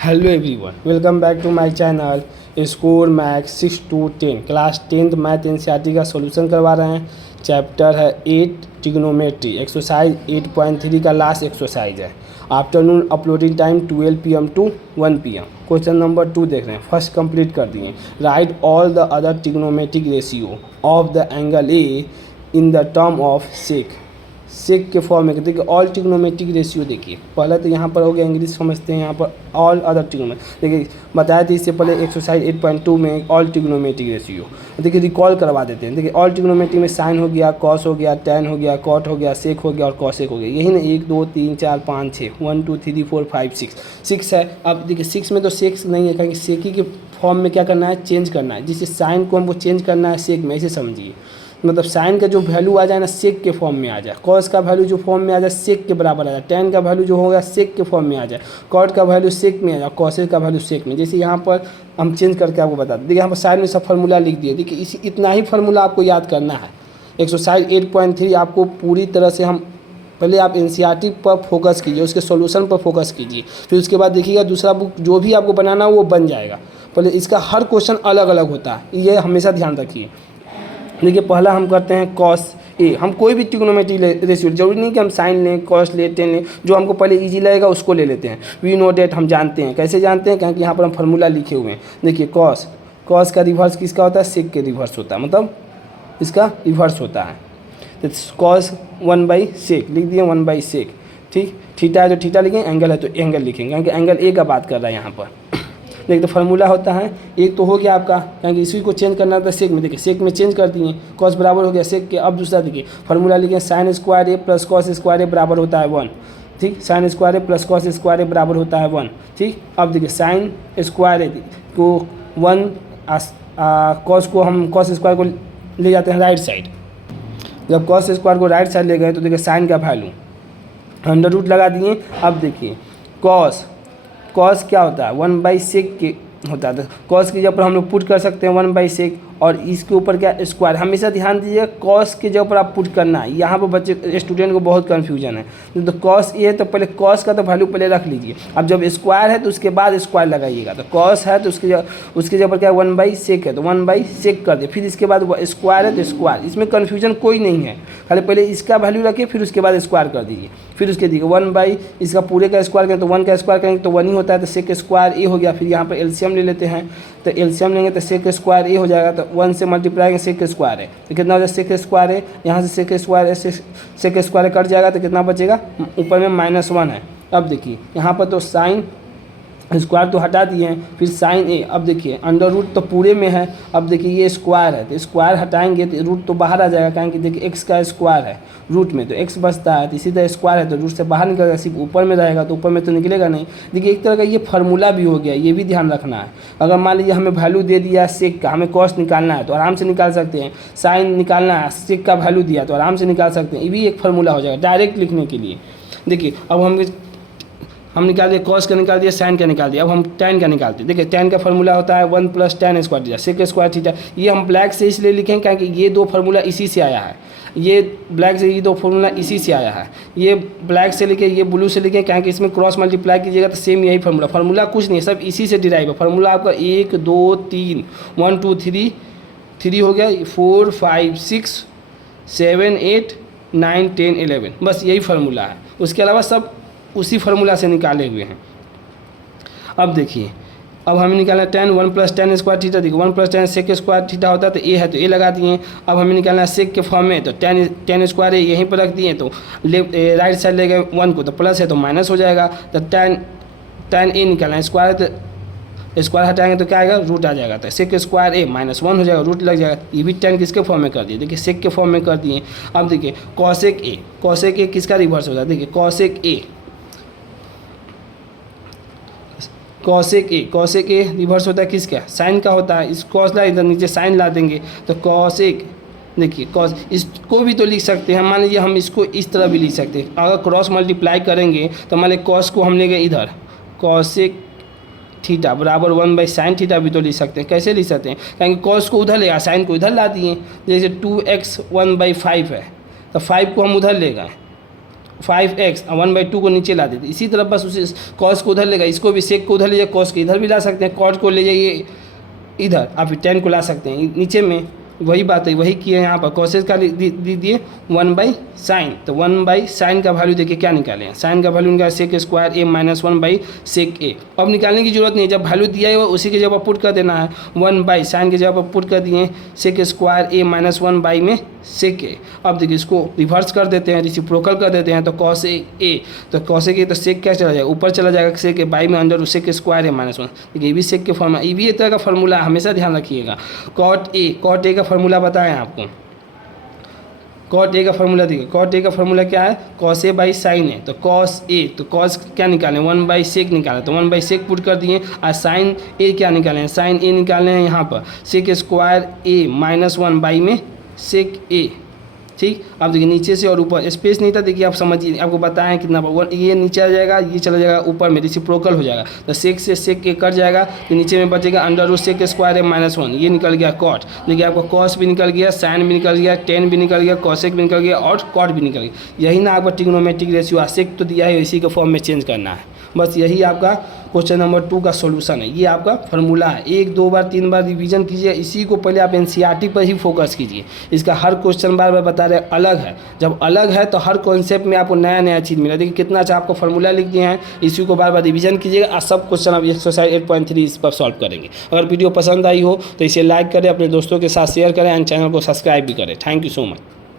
Hello everyone, welcome back to my channel score maths 6 to 10 class 10th math NCERT का solution करवा रहे हैं। Chapter है 8 trigonometry, exercise 8.3 का लास्ट एक्सरसाइज है। Afternoon uploading time 12 PM to 1 PM। Question number 2 देख रहे हैं, फर्स्ट कंप्लीट कर दिए। Write all the other trigonometric ratio of the angle A in the term of sec. Sec के form में देखिए ऑल ट्रिग्नोमेट्रिक रेशियो। देखिए पहले तो यहाँ पर हो गया, इंग्लिश समझते हैं। यहाँ पर ऑल अदर ट्रिग्नोमेट्रिक देखिए बताया था इससे पहले एक्सरसाइज 8.2 में ऑल ट्रिग्नोमेट्रिक रेशियो। देखिए रिकॉल करवा देते हैं। देखिए ऑल ट्रिग्नोमेट्रिक में साइन हो गया, कॉस हो गया, टैन हो गया, कॉट हो गया, सेक हो गया और कॉसेक हो गया। यही ना 1 2 3 4 5 6 1 2 3 4 5 6 है। अब देखिए 6 में तो सेक्स नहीं है, क्योंकि सेकी के फॉर्म में क्या करना है, चेंज करना है। जिससे साइन को हमको चेंज करना है सेक में, ऐसे समझिए। मतलब साइन का जो वैल्यू आ जाए ना सेक के फॉर्म में आ जाए, कॉस का वैल्यू जो फॉर्म में आ जाए सेक के बराबर आ जाए, टैन का वैल्यू जो होगा सेक के फॉर्म में आ जाए, कॉट का वैल्यू सेक में आ जाए, कॉसेक का वैल्यू सेक में। जैसे यहाँ पर हम चेंज करके आपको बता दें। देखिए यहाँ पर साइड में सब फार्मूला लिख दिए। देखिए इतना ही फार्मूला आपको याद करना है। एक्सरसाइज 8.3 आपको पूरी तरह से हम पहले आप एनसीईआरटी पर फोकस कीजिए, उसके सॉल्यूशन पर फोकस कीजिए, फिर उसके बाद देखिएगा दूसरा बुक जो भी आपको बनाना हो वो बन जाएगा। पहले इसका हर क्वेश्चन अलग अलग होता है, ये हमेशा ध्यान रखिए। देखिए पहला हम करते हैं कॉस ए। हम कोई भी ट्रिग्नोमेट्रिक रेशियो, जरूरी नहीं कि हम साइन लें, कॉस लें, टेन लें, जो हमको पहले इजी लगेगा उसको ले लेते हैं। वी नो डेट हम जानते हैं। कैसे जानते हैं, क्योंकि यहाँ पर हम फार्मूला लिखे हुए हैं। देखिए कॉस का रिवर्स किसका होता है, सेक के रिवर्स होता है, मतलब इसका रिवर्स होता है। तो कॉस 1/सेक लिख दिए, 1/सेक। ठीक, थीटा है तो थीटा लिखेंगे, एंगल है तो एंगल लिखेंगे, क्योंकि एंगल ए का बात कर रहा है यहाँ पर। देखिए तो फार्मूला होता है, एक तो हो गया आपका, क्योंकि इसी को चेंज करना था सेक में। देखिए सेक में चेंज कर दिए, कॉस बराबर हो गया सेक के। अब दूसरा देखिए फार्मूला लिखे, साइन स्क्वायर ए प्लस कॉस स्क्वायर ए बराबर होता है 1। ठीक, साइन स्क्वायर ए प्लस कॉस स्क्वायर ए बराबर होता है 1। ठीक, अब देखिए साइन स्क्वायर ए को 1, कॉस को हम कॉस स्क्वायर को ले जाते हैं राइट साइड। जब कॉस स्क्वायर को राइट साइड ले गए तो देखिए साइन का वैल्यू अंडर रूट लगा दिए। अब देखिए कॉस क्या होता है, 1/सेक के होता है। तो कॉस की जगह पर हम लोग पुट कर सकते हैं 1/सेक, और इसके ऊपर क्या स्क्वायर। हमेशा ध्यान दीजिए कॉस के जगह पर आप पुट करना है। यहाँ पर बच्चे स्टूडेंट को बहुत कन्फ्यूजन है। तो कॉस ये है तो पहले कॉस का तो वैल्यू पहले रख लीजिए। अब जब स्क्वायर है तो उसके बाद स्क्वायर लगाइएगा। तो कॉस है तो उसके जगह पर क्या 1/सेक है तो 1/सेक कर दे, फिर इसके बाद स्क्वायर है तो स्क्वायर। इसमें कन्फ्यूजन कोई नहीं है, खाली पहले इसका वैल्यू रखिए फिर उसके बाद स्क्वायर कर दीजिए। फिर उसके देखिए 1/ इसका पूरे का स्क्वायर करें तो 1 का स्क्वायर करेंगे तो 1 ही होता है, तो सेक स्क्वायर ए हो गया। फिर यहाँ पर एलसीएम ले लेते हैं, तो एलसीएम लेंगे तो सेक स्क्वायर ए हो जाएगा। तो 1 से मल्टीप्लाई सेक स्क्वायर है तो कितना हो जाएगा, सेक स्क्वायर है। यहाँ से सेक स्क्वायर है, सेक स्क्वायर कट जाएगा तो कितना बचेगा, ऊपर में -1 है। अब देखिए यहाँ पर तो साइन स्क्वायर तो हटा दिए हैं, फिर साइन ए। अब देखिए अंडर रूट तो पूरे में है। अब देखिए ये स्क्वायर है तो स्क्वायर हटाएंगे तो रूट तो बाहर आ जाएगा, क्योंकि देखिए एक्स का स्क्वायर है रूट में तो एक्स बचता है, तो इसी तरह स्क्वायर है तो रूट से बाहर निकलेगा, सिर्फ ऊपर में रहेगा तो ऊपर में तो निकलेगा नहीं। देखिए एक तरह का ये फार्मूला भी हो गया, ये भी ध्यान रखना है। अगर मान लीजिए हमें वैल्यू दे दिया सेक का, हमें कॉस निकालना है तो आराम से निकाल सकते हैं। साइन निकालना है, सेक का वैल्यू दिया तो आराम से निकाल सकते हैं। ये भी एक फार्मूला हो जाएगा डायरेक्ट लिखने के लिए। देखिए अब हम निकाल दिए कॉस का, निकाल दिया साइन का, निकाल दिया। अब हम टैन का निकालते हैं। देखिए टैन का फार्मूला होता है 1 + tan square theta, sec square theta. ये हम ब्लैक से इसलिए लिखें क्योंकि ये दो फार्मूला इसी से आया है। ये ब्लैक से ये दो फार्मूला इसी से आया है। ये ब्लैक से लिखे, ये ब्लू से लिखे, क्योंकि इसमें क्रॉस मल्टीप्लाई कीजिएगा तो सेम यही फार्मूला कुछ नहीं, सब इसी से डिराइव है। फार्मूला आपका 1 2 3 1 2 3 हो गया, 4 5 6 7 8 9 10 11, बस यही फार्मूला है। उसके अलावा सब उसी फार्मूला से निकाले हुए हैं। अब देखिए अब हमें निकालना है tan 1 + tan स्क्वायर थीटा। देखिए 1 + tan सेक स्क्वायर थीटा होता है तो ए है तो ए लगा दिए। अब हमें निकालना है सेक के फॉर्म में, तो tan स्क्वायर है यहीं पर रख दिए, तो राइट साइड ले गए 1 को तो प्लस है तो माइनस हो जाएगा। तो tan ए निकालना है, स्क्वायर है तो स्क्वायर हटाएंगे तो क्या आएगा, रूट आ जाएगा। तो सेक स्क्वायर ए -1 हो जाएगा, रूट लग जाएगा। ये भी tan किसके फॉर्म में कर दिए, देखिए सेक के फॉर्म में कर दिए। अब देखिए कॉसेक ए किसका रिवर्स होता है, देखिए कॉसेक ए रिवर्स होता है किसका, साइन का होता है। इस कॉस ला इधर नीचे साइन ला देंगे तो कॉसेक। देखिए कॉस इसको भी तो लिख सकते हैं, मान लीजिए हम इसको इस तरह भी लिख सकते हैं। अगर क्रॉस मल्टीप्लाई करेंगे तो मान लीजिए कॉस को हम ले गए इधर, कॉसेक थीटा बराबर 1/sin थीटा भी तो लिख सकते हैं। कैसे लिख सकते हैं, क्योंकि कॉस को उधर लेगा, साइन को इधर ला दिए। जैसे 2x 1/5 है तो 5 को हम उधर ले गए 5x 1/2 को नीचे ला देते। इसी तरह बस उसे कॉस को उधर लेगा, इसको भी सेक को उधर ले जाइए, कॉस को इधर भी ला सकते हैं, कॉट को ले जाइए इधर, आप tan को ला सकते हैं नीचे में। वही बात है, वही किए यहाँ पर कॉसेज का दिए 1/sin, तो 1/sin का वैल्यू देखिए क्या निकाले हैं, साइन का वैल्यू निकाले sec square a minus 1/sec a। अब निकालने की जरूरत नहीं है, जब वैल्यू दिया है उसी की जगह पुट कर देना है, 1/sin की जगह पर पुट कर दिए सेक स्क्वायर a माइनस 1 में sec a। अब देखिए इसको रिवर्स कर देते हैं, रेसिप्रोकल कर देते हैं, तो cos a तो cos a तो सेक क्या चला जाएगा, ऊपर चला जाएगा सेक बाई में under sec square a minus 1। देखिए ये भी सेक के फॉर्मूला, ये भी एक तरह का फॉर्मूला हमेशा ध्यान रखिएगा। कॉट ए का फॉर्मूला बताएं आपको, कॉट ए का फॉर्मूला देखिए, कॉट ए का फॉर्मूला क्या है, कॉस ए बाई साइन है, तो कॉस ए तो कॉस क्या निकालें 1/sec निकाला, तो 1/sec पुट कर दिए, और साइन ए क्या निकालें, साइन ए निकाले हैं यहाँ पर सेक स्क्वायर ए माइनस 1 में सेक ए। ठीक, अब देखिए नीचे से और ऊपर स्पेस नहीं था, देखिए आप समझिए, आपको बताएं कितना ये नीचे आ जाएगा, ये चला जाएगा ऊपर में, रेसिप्रोकल हो जाएगा, तो सेक से सेक के कट जाएगा, तो नीचे में बचेगा अंडर रूट सेक स्क्वायर है माइनस 1, ये निकल गया कॉट। देखिए आपको कॉस भी निकल गया, साइन भी निकल गया, tan भी निकल गया, कॉसेक भी निकल गया और कॉट भी निकल गया। यही ना आपका ट्रिग्नोमेट्रिक रेशियो, सेक तो दिया है, इसी के फॉर्म में चेंज करना है, बस यही आपका क्वेश्चन नंबर 2 का सॉल्यूशन है। ये आपका फॉर्मूला है, 1 2 बार 3 बार रिवीजन कीजिए, इसी को पहले आप एनसीईआरटी पर ही फोकस कीजिए। इसका हर क्वेश्चन बार बार बता रहे अलग है, जब अलग है तो हर कॉन्सेप्ट में आपको नया नया चीज़ मिला। देखिए कितना अच्छा आपको फॉर्मूला लिख दिए हैं, इसी को बार बार रिवीजन कीजिएगा और सब क्वेश्चन आप एक्सरसाइज 8.3 इस पर सॉल्व करेंगे। अगर वीडियो पसंद आई हो तो इसे लाइक करें, अपने दोस्तों के साथ शेयर करें एंड चैनल को सब्सक्राइब भी करें। Thank you so much.